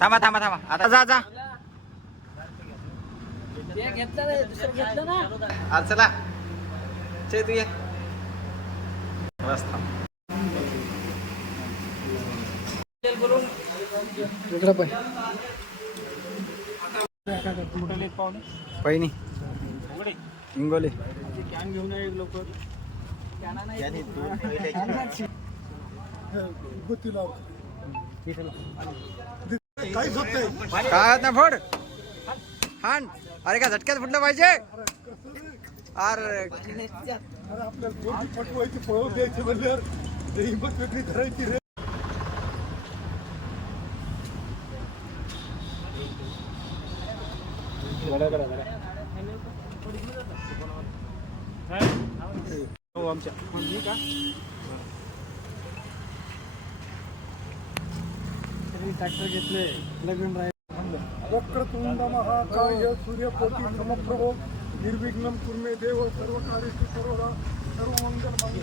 थांबा थांबा थांबा आता जा जा आज चला चे तू ये बस थांब पहिनी हिंगोली काय ना फोड हाण अरे का झटक्यात फुटलं पाहिजे अरे आपल्याला पटवायची पळव द्यायची म्हणल्यावर हिंमत वेगळी धरायची रे. आमच्या ट्रॅक्टर घेतले लग्न वक्रतुंड महाकाय सूर्यकोटी समप्रभो निर्विघ्नं कुर्मे देव सर्व कार्येषु सर्वदा सर्व मंगल मंगल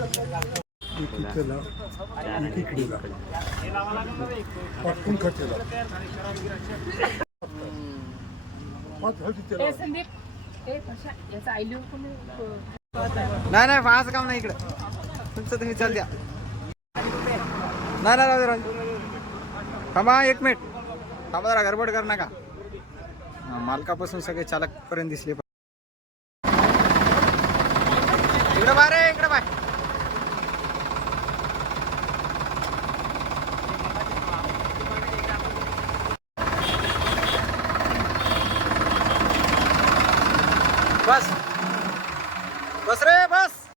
इकडला इकडला पाठून खर्चला नाही नाही फास काम नाही इकडं तुमचं तुम्ही चाल द्या नाही नाही राहू राहू थांबा 1 मिनिट थांबा जरा गडबड कर नका मालकापासून सगळे चालक पर्यंत दिसले पाहिजे.